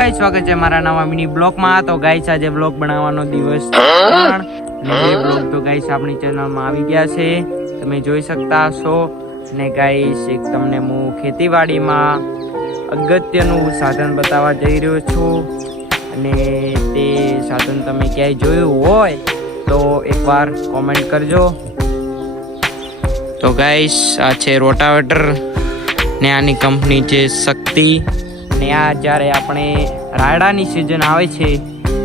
Guys સ્વાગત છે મારા નવા મિની બ્લોગમાં। તો ગાઈસ આજે બ્લોગ બનાવવાનો દિવસ 3 અને બે બ્લોગ તો ગાઈસ આપણી ચેનલમાં આવી ગયા છે, તમે જોઈ શકતા હશો। અને ગાઈસ એક તમને હું ખેતીવાડીમાં અગત્યનું સાધન બતાવવા જઈ રહ્યો છું, અને તે સાધન તમે ક્યાંય જોયું હોય તો એકવાર કોમેન્ટ કરજો। તો ગાઈસ આ છે રોટાવેટર ને આની કંપની છે શક્તિ। ને આ જ્યારે આપણે રાયડાની સિઝન આવે છે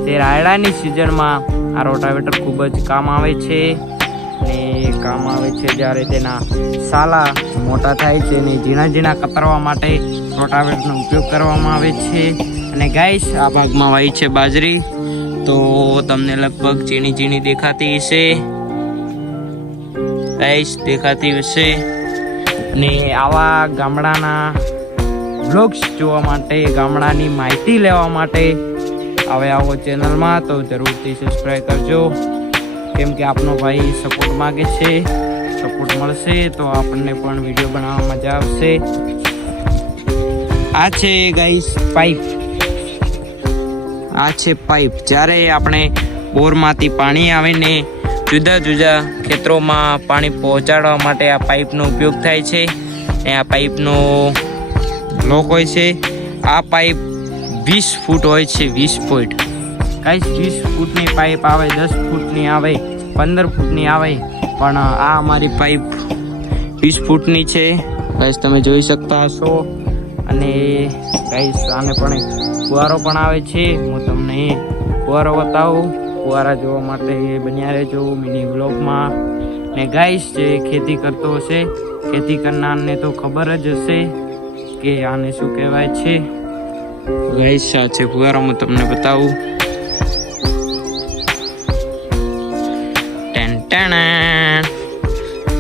તે રાયડાની સિઝનમાં આ રોટાવેટર ખૂબ જ કામ આવે છે, ને કામ આવે છે જ્યારે તેના સાલા મોટા થાય છે ને ઝીણા ઝીણા કતરવા માટે રોટાવેટરનો ઉપયોગ કરવામાં આવે છે। અને ગાઈસ આ ભાગમાં વાઈ છે બાજરી, તો તમને લગભગ ઝીણી ઝીણી દેખાતી હશે, ગાઈસ દેખાતી હશે। અને આવા ગામડાના બ્લોગ્સ જોવા માટે, ગામડાની માહિતી લેવા માટે હવે આવો ચેનલમાં તો જરૂરથી સબસ્ક્રાઈબ કરજો, કેમ કે આપનો ભાઈ સપોર્ટ માગે છે, સપોર્ટ મળશે તો આપણને પણ વિડીયો બનાવવા મજા આવશે। આ છે ગાઈસ પાઇપ, આ છે પાઇપ। જ્યારે આપણે બોરમાંથી પાણી આવીને જુદા જુદા ખેતરોમાં પાણી પહોંચાડવા માટે આ પાઇપનો ઉપયોગ થાય છે। અને આ પાઇપનો લોક હોય છે, આ પાઇપ 20 ફૂટ હોય છે, 20 ફૂટ ગાઈસ। 20 ફૂટની પાઇપ આવે, 10 ફૂટની આવે, 15 ફૂટની આવે, પણ આ અમારી પાઇપ 20 ફૂટની છે ગાઈસ, તમે જોઈ શકતા હશો। અને ગાઈસ આને પણ ફુવારો પણ આવે છે, હું તમને ફુવારો બતાવું। ફુવારા જોવા માટે બન્યા રહેજો મિની વ્લોગમાં। ને ગાઈસ જે ખેતી કરતો હશે, ખેતી કરનારને તો ખબર જ હશે કે આને શું કહેવાય છે। ગાઈસ આ છે ફુવારો, હું તમને બતાવું।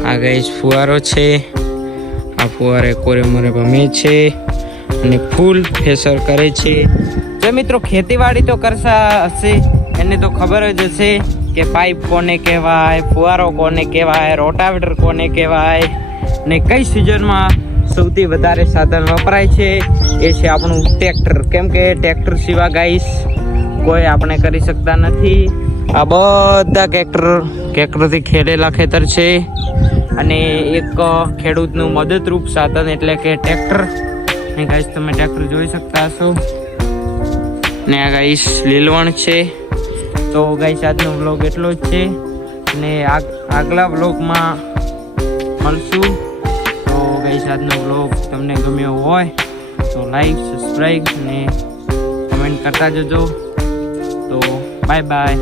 આ ગાઈસ ફુવારો છે, આ ફુવારે કોરે મોરે ભમે છે અને ફૂલ ફેસર કરે છે। જો મિત્રો ખેતીવાડી તો કરતા હશે એને તો ખબર જ હશે કે પાઇપ કોને કહેવાય, ફુવારો કોને કહેવાય, રોટાવેટર કોને કહેવાય, ને કઈ સિઝનમાં સૌથી વધારે સાધન વપરાય છે એ છે આપણું ટ્રેક્ટર, કેમ કે ટ્રેક્ટર સિવાય ગાઈસ કોઈ આપણે કરી શકતા નથી। આ બધા ટ્રેક્ટરથી ખેડેલા ખેતર છે, અને એક ખેડૂતનું મદદરૂપ સાધન એટલે કે ટ્રેક્ટર। ને ગાઈસ તમે ટ્રેક્ટર જોઈ શકતા હશો, ને આ ગાઈસ લીલવણ છે। તો ગાઈસ આજનો વ્લોગ એટલો જ છે, અને આગલા વ્લોગમાં મળશું। તો ગાઈસ આજનો વ્લોગ તમને ગમ્યો હોય તો લાઈક, સબસ્ક્રાઈબ અને કમેન્ટ કરતા જજો। તો બાય બાય।